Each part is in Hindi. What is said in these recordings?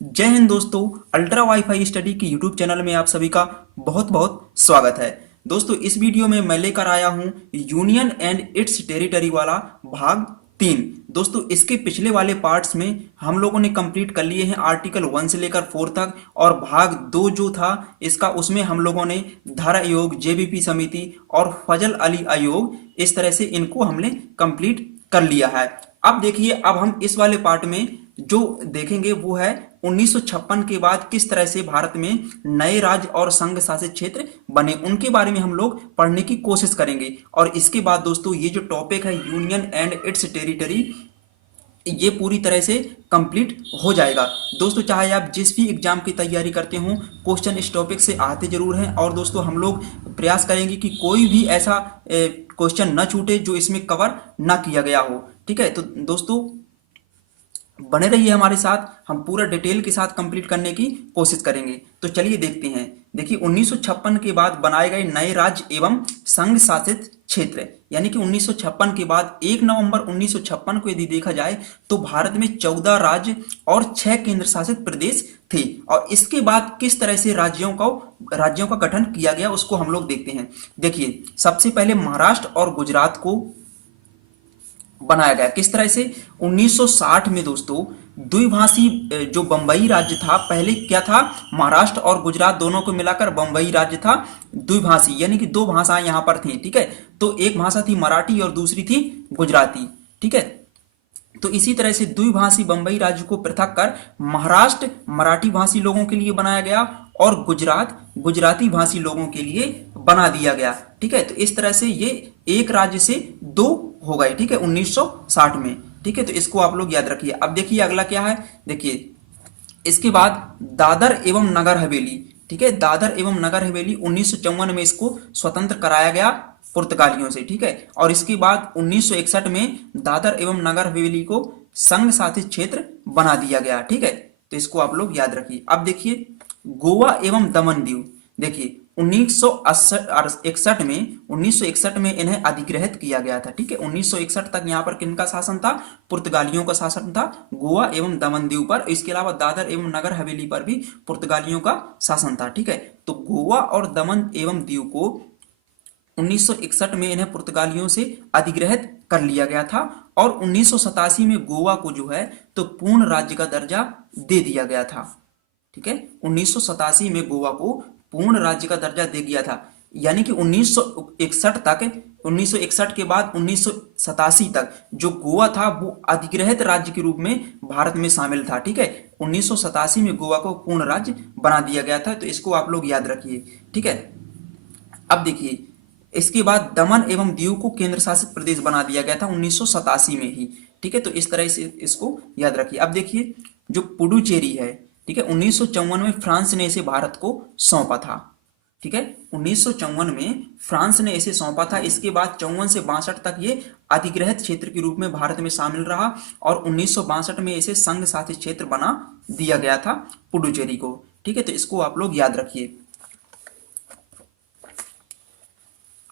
जय हिंद दोस्तों। अल्ट्रा वाईफाई स्टडी की यूट्यूब चैनल में आप सभी का बहुत बहुत स्वागत है। दोस्तों इस वीडियो में मैं लेकर आया हूं यूनियन एंड इट्स टेरिटरी वाला भाग 3। दोस्तों इसके पिछले वाले पार्ट्स में हम लोगों ने कंप्लीट कर लिए हैं आर्टिकल 1 से लेकर 4 तक, और भाग 2 जो था इसका उसमें हम लोगों ने धारा आयोग, जेबीपी समिति और फजल अली आयोग, इस तरह से इनको हमने कंप्लीट कर लिया है। अब देखिए, अब हम इस वाले पार्ट में जो देखेंगे वो है 1956 के बाद किस तरह से भारत में नए राज्य और संघ शासित क्षेत्र बने, उनके बारे में हम लोग पढ़ने की कोशिश करेंगे। और इसके बाद दोस्तों ये जो टॉपिक है यूनियन एंड इट्स टेरिटरी, ये पूरी तरह से कंप्लीट हो जाएगा। दोस्तों चाहे आप जिस भी एग्जाम की तैयारी करते हो, क्वेश्चन इस टॉपिक से आते जरूर हैं। और दोस्तों हम लोग प्रयास करेंगे कि कोई भी ऐसा क्वेश्चन न छूटे जो इसमें कवर ना किया गया हो। ठीक है, तो दोस्तों बने रहिए हमारे साथ, हम पूरा डिटेल के साथ कंप्लीट करने की कोशिश करेंगे। तो चलिए देखते हैं। देखिए 1956 के बाद बनाए गए नए राज्य एवं संघ शासित क्षेत्र, यानी कि 1956 के बाद 1 नवंबर 1956 को यदि देखा जाए तो भारत में 14 राज्य और 6 केंद्र शासित प्रदेश थे। और इसके बाद किस तरह से राज्यों का गठन किया गया उसको हम लोग देखते हैं। देखिए सबसे पहले महाराष्ट्र और गुजरात को बनाया गया। किस तरह से 1960 में दोस्तों द्विभाषी जो बंबई राज्य था, पहले क्या था, महाराष्ट्र और गुजरात दोनों को मिलाकर बंबई राज्य था द्विभाषी, यानी कि दो भाषाएं यहां पर थी। ठीक है, तो एक भाषा थी मराठी और दूसरी थी गुजराती। ठीक है, तो इसी तरह से द्विभाषी बंबई राज्य को पृथक कर महाराष्ट्र मराठी भाषी लोगों के लिए बनाया गया और गुजरात गुजराती भाषी लोगों के लिए बना दिया गया। ठीक है, तो इस तरह से ये एक राज्य से दो हो गए। ठीक है, 1960 में। ठीक है, तो इसको आप लोग याद रखिए। अब देखिए अगला क्या है। देखिए इसके बाद दादर एवं नगर हवेली। ठीक है, दादर एवं नगर हवेली 1954 में इसको स्वतंत्र कराया गया पुर्तगालियों से। ठीक है, और इसके बाद 1961 में दादर एवं नगर हवेली को संघ शासित क्षेत्र बना दिया गया। ठीक है, तो इसको आप लोग याद रखिए। अब देखिए गोवा एवं दमन दीव। देखिए 1961 में इन्हें अधिग्रहित किया गया था। ठीक है, 1961 तक यहाँ पर किनका शासन था, पुर्तगालियों का शासन था गोवा एवं दमन दीव पर। इसके अलावा दादर एवं नगर हवेली पर भी पुर्तगालियों का शासन था। ठीक है, तो गोवा और दमन एवं दीव को 1961 में इन्हें पुर्तगालियों से अधिग्रहित कर लिया गया था। और 1987 में गोवा को जो है तो पूर्ण राज्य का दर्जा दे दिया गया था। ठीक है, 1987 में गोवा को पूर्ण राज्य का दर्जा दे दिया था, यानी कि 1961 तक, 1961 के बाद 1987 तक जो गोवा था वो अधिग्रहित राज्य के रूप में भारत में शामिल था। ठीक है, 1987 में गोवा को पूर्ण राज्य बना दिया गया था, तो इसको आप लोग याद रखिए। ठीक है, अब देखिए इसके बाद दमन एवं दीव को केंद्र शासित प्रदेश बना दिया गया था 1987 में ही। ठीक है, तो इस तरह से इसको याद रखिए। अब देखिए जो पुडुचेरी है, ठीक है, 1954 में फ्रांस ने इसे भारत को सौंपा था। ठीक है, 1954 में फ्रांस ने इसे सौंपा था। इसके बाद 54 से 62 तक ये अधिग्रहित क्षेत्र के रूप में भारत में शामिल रहा और 1962 में इसे संघ शासित क्षेत्र बना दिया गया था पुडुचेरी को। ठीक है, तो इसको आप लोग याद रखिए।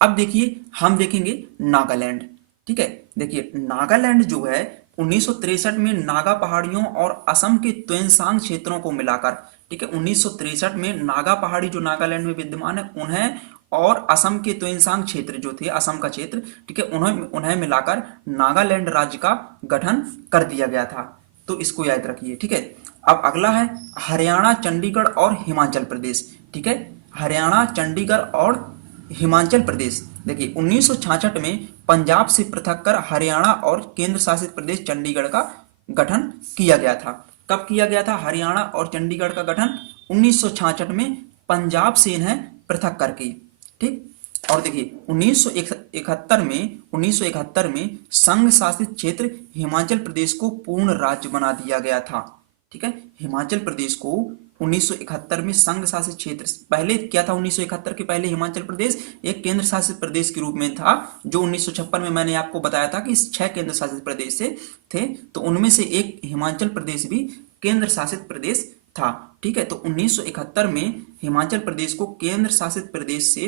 अब देखिए हम देखेंगे नागालैंड। ठीक है, देखिए नागालैंड जो है 1963 में नागा पहाड़ियों और असम के त्वेंसांग क्षेत्रों को मिलाकर, ठीक है, 1963 में नागा पहाड़ी जो नागालैंड में विद्यमान है उन्हें और असम के त्वेंसांग क्षेत्र जो थे, असम का क्षेत्र, ठीक है, उन्हें मिलाकर नागालैंड राज्य का गठन कर दिया गया था। तो इसको याद रखिए। ठीक है, अब अगला है हरियाणा, चंडीगढ़ और हिमाचल प्रदेश। ठीक है, हरियाणा, चंडीगढ़ और हिमाचल प्रदेश। देखिए 1966 में पंजाब से पृथक कर हरियाणा और केंद्र शासित प्रदेश चंडीगढ़ का गठन किया गया था। कब किया गया था हरियाणा और चंडीगढ़ का गठन? 1966 में पंजाब से इन्हें पृथक करके। ठीक, और देखिए 1971 में संघ शासित क्षेत्र हिमाचल प्रदेश को पूर्ण राज्य बना दिया गया था। ठीक है, हिमाचल प्रदेश को 1971 में संघ शासित क्षेत्र, पहले क्या था, 1971 के पहले हिमाचल प्रदेश एक केंद्र शासित प्रदेश के रूप में था, जो 1956 में मैंने आपको बताया था कि 6 केंद्र शासित प्रदेश से थे, तो उनमें से एक हिमाचल प्रदेश भी केंद्र शासित प्रदेश था। ठीक है, तो 1971 में हिमाचल प्रदेश को केंद्र शासित प्रदेश से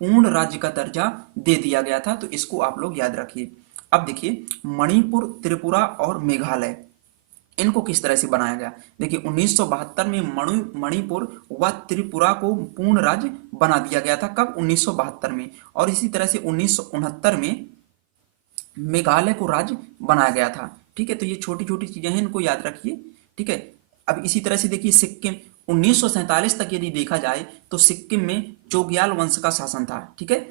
पूर्ण राज्य का दर्जा दे दिया गया था, तो इसको आप लोग याद रखिए। अब देखिए मणिपुर, त्रिपुरा और मेघालय। इनको किस तरह से बनाया गया। देखिए 1972 में मणिपुर व त्रिपुरा को पूर्ण राज्य बना दिया गया था। कब? 1972 में। और इसी तरह से 1969 में मेघालय को राज्य बनाया गया था। ठीक है, तो ये छोटी छोटी चीजें हैं, इनको याद रखिए। ठीक है, अब इसी तरह से देखिए सिक्किम 1947 तक यदि देखा जाए तो सिक्किम में चोग्याल वंश का शासन था। ठीक है,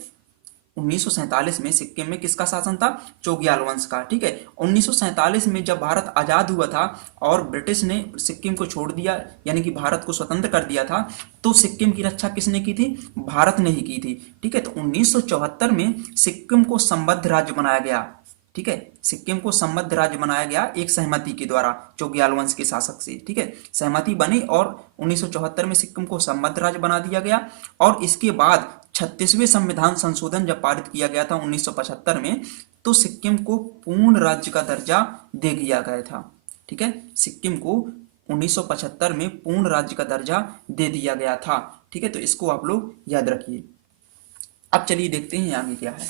1947 में सिक्किम में किसका शासन था? चोग्याल वंश का। ठीक है, 1947 में जब भारत आजाद हुआ था और ब्रिटिश ने सिक्किम को छोड़ दिया, यानी कि भारत को स्वतंत्र कर दिया था, तो सिक्किम की रक्षा किसने की थी? भारत ने ही की थी। ठीक है, तो 1974 में सिक्किम को संबद्ध राज्य बनाया गया। ठीक है, सिक्किम को संबद्ध राज्य बनाया गया एक सहमति के द्वारा चोग्याल वंश के शासक से। ठीक है, सहमति बनी और 1974 में सिक्किम को संबद्ध राज्य बना दिया गया। और इसके बाद 36वें संविधान संशोधन जब पारित किया गया था 1975 में, तो सिक्किम को पूर्ण राज्य का दर्जा दे दिया गया था। ठीक है, सिक्किम को 1975 में पूर्ण राज्य का दर्जा दे दिया गया था। ठीक है, तो इसको आप लोग याद रखिए। अब चलिए देखते हैं आगे क्या है।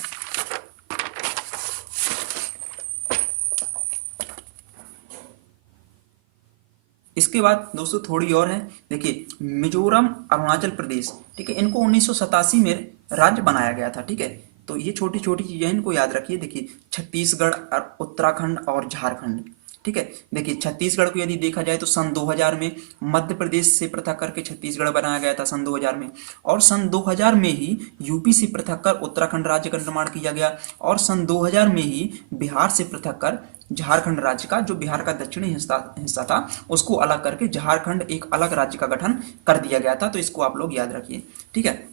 इसके बाद दोस्तों थोड़ी और है। देखिए मिजोरम, अरुणाचल प्रदेश, ठीक है, इनको 1987 में राज्य बनाया गया था। ठीक है, तो ये छोटी छोटी चीजें इनको याद रखिए। देखिए छत्तीसगढ़, उत्तराखंड और झारखंड। ठीक है, देखिए छत्तीसगढ़ को यदि देखा जाए तो सन 2000 में मध्य प्रदेश से पृथक करके छत्तीसगढ़ बनाया गया था सन 2000 में। और सन 2000 में ही यूपी से पृथक कर उत्तराखंड राज्य का निर्माण किया गया। और सन 2000 में ही बिहार से पृथक कर झारखंड राज्य का, जो बिहार का दक्षिणी हिस्सा था, उसको अलग करके झारखंड एक अलग राज्य का गठन कर दिया गया था। तो इसको आप लोग याद रखिए। ठीक है,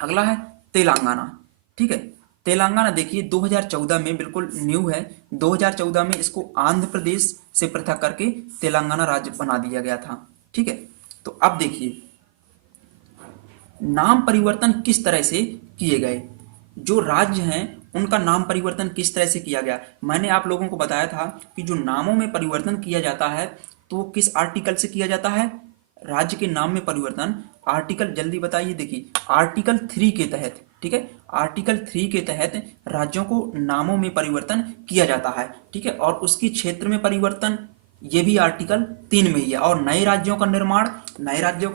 अगला है तेलंगाना। ठीक है, तेलंगाना देखिए 2014 में बिल्कुल न्यू है। 2014 में इसको आंध्र प्रदेश से पृथक करके तेलंगाना राज्य बना दिया गया था। ठीक है, तो अब देखिए नाम परिवर्तन किस तरह से किए गए। जो राज्य हैं उनका नाम परिवर्तन किस तरह से किया गया। मैंने आप लोगों को बताया था कि जो नामों में परिवर्तन किया जाता है तो वो किस आर्टिकल से किया जाता है? राज्य के नाम में परिवर्तन आर्टिकल, जल्दी बताइए। देखिए आर्टिकल 3 के तहत। ठीक है, आर्टिकल 3 के तहत राज्यों को नामों में परिवर्तन किया जाता है। ठीक है, और उसके क्षेत्र में परिवर्तन ये भी आर्टिकल 3 में ही है। और नए राज्यों का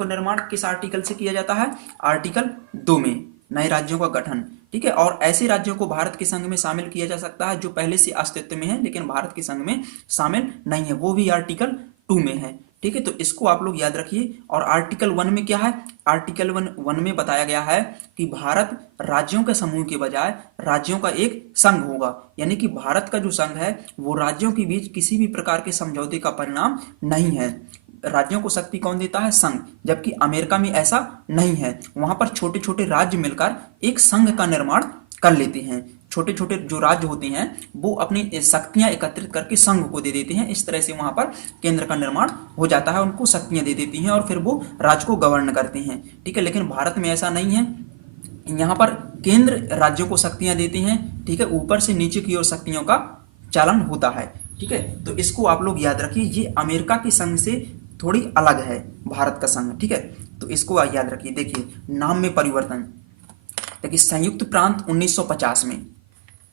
निर्माण किस आर्टिकल से किया जाता है? आर्टिकल 2 में, नए राज्यों का गठन। ठीक है, और ऐसे राज्यों को भारत के संघ में शामिल किया जा सकता है जो पहले से अस्तित्व में है लेकिन भारत के संघ में शामिल नहीं है, वो भी आर्टिकल 2 में है। ठीक है, तो इसको आप लोग याद रखिए। और आर्टिकल 1 में क्या है? आर्टिकल 1 में बताया गया है कि भारत राज्यों के समूह के बजाय राज्यों का एक संघ होगा। यानी कि भारत का जो संघ है वो राज्यों के बीच किसी भी प्रकार के समझौते का परिणाम नहीं है। राज्यों को शक्ति कौन देता है? संघ। जबकि अमेरिका में ऐसा नहीं है, वहां पर छोटे छोटे राज्य मिलकर एक संघ का निर्माण कर लेते हैं। छोटे छोटे जो राज्य होते हैं वो अपनी शक्तियां एकत्रित करके संघ को दे देते हैं। इस तरह से वहां पर केंद्र का निर्माण हो जाता है, उनको शक्तियां दे देती हैं और फिर वो राज्य को गवर्न करते हैं। ठीक है, लेकिन भारत में ऐसा नहीं है। यहाँ पर केंद्र राज्यों को शक्तियां देते हैं। ठीक है, ऊपर से नीचे की ओर शक्तियों का चालन होता है। ठीक है, तो इसको आप लोग याद रखिए। ये अमेरिका के संघ से थोड़ी अलग है भारत का संघ। ठीक है, तो इसको याद रखिए। देखिए नाम में परिवर्तन, देखिए संयुक्त प्रांत 1950 में,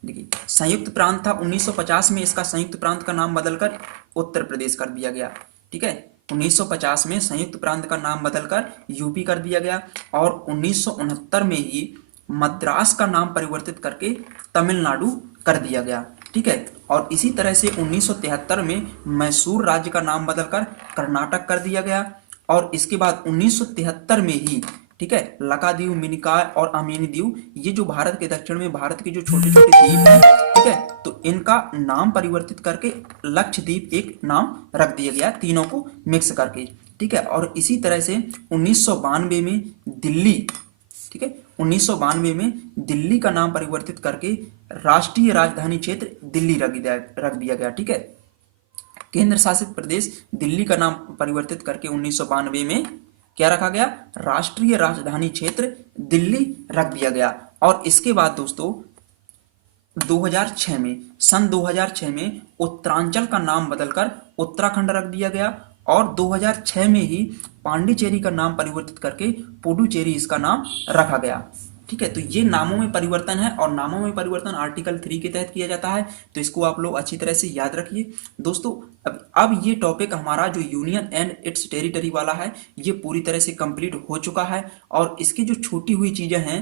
देखिए संयुक्त प्रांत था 1950 में, इसका संयुक्त प्रांत का नाम बदलकर उत्तर प्रदेश कर दिया गया। ठीक है, 1950 में संयुक्त प्रांत का नाम बदलकर यूपी कर दिया गया। और 1969 में ही मद्रास का नाम परिवर्तित करके तमिलनाडु कर दिया गया। ठीक है, और इसी तरह से 1973 में मैसूर राज्य का नाम बदलकर कर्नाटक कर दिया गया। और इसके बाद 1973 में ही, ठीक है, लकादीव, मिनिकॉय और अमीनी द्वीप, ये जो भारत के दक्षिण में भारत के जो छोटे छोटे द्वीप हैं, ठीक है, तो इनका नाम परिवर्तित करके लक्षद्वीप एक नाम रख दिया गया, तीनों को मिक्स करके। ठीक है, और इसी तरह से 1992 में दिल्ली, ठीक है, 1992 में दिल्ली का नाम परिवर्तित करके राष्ट्रीय राजधानी क्षेत्र दिल्ली रख दिया गया। ठीक है, केंद्र शासित प्रदेश दिल्ली का नाम परिवर्तित करके 1992 में क्या रखा गया? राष्ट्रीय राजधानी क्षेत्र दिल्ली रख दिया गया। और इसके बाद दोस्तों 2006 में, सन 2006 में उत्तरांचल का नाम बदलकर उत्तराखंड रख दिया गया। और 2006 में ही पांडिचेरी का नाम परिवर्तित करके पुडुचेरी इसका नाम रखा गया। ठीक है, तो ये नामों में परिवर्तन है और नामों में परिवर्तन आर्टिकल 3 के तहत किया जाता है, तो इसको आप लोग अच्छी तरह से याद रखिए दोस्तों। अब ये टॉपिक हमारा जो यूनियन एंड इट्स टेरिटरी वाला है ये पूरी तरह से कंप्लीट हो चुका है, और इसकी जो छूटी हुई चीज़ें हैं,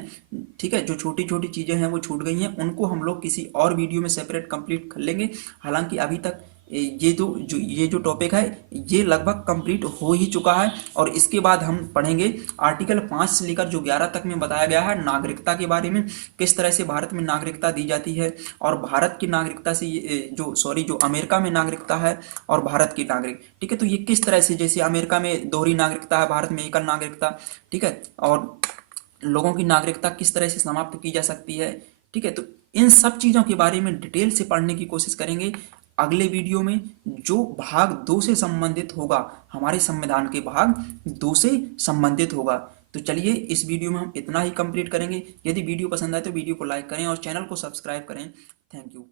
ठीक है, जो छोटी छोटी चीज़ें हैं वो छूट गई हैं, उनको हम लोग किसी और वीडियो में सेपरेट कंप्लीट कर लेंगे। हालांकि अभी तक ये जो टॉपिक है ये लगभग कंप्लीट हो ही चुका है, और इसके बाद हम पढ़ेंगे आर्टिकल 5 से लेकर जो 11 तक में बताया गया है नागरिकता के बारे में, किस तरह से भारत में नागरिकता दी जाती है, और भारत की नागरिकता से जो अमेरिका में नागरिकता है और भारत की नागरिक, ठीक है, तो ये किस तरह से, जैसे अमेरिका में दोहरी नागरिकता है, भारत में एकल नागरिकता, ठीक है, और लोगों की नागरिकता किस तरह से समाप्त की जा सकती है, ठीक है, तो इन सब चीज़ों के बारे में डिटेल से पढ़ने की कोशिश करेंगे अगले वीडियो में, जो भाग 2 से संबंधित होगा, हमारे संविधान के भाग 2 से संबंधित होगा। तो चलिए इस वीडियो में हम इतना ही कंप्लीट करेंगे। यदि वीडियो पसंद आए तो वीडियो को लाइक करें और चैनल को सब्सक्राइब करें। Thank you.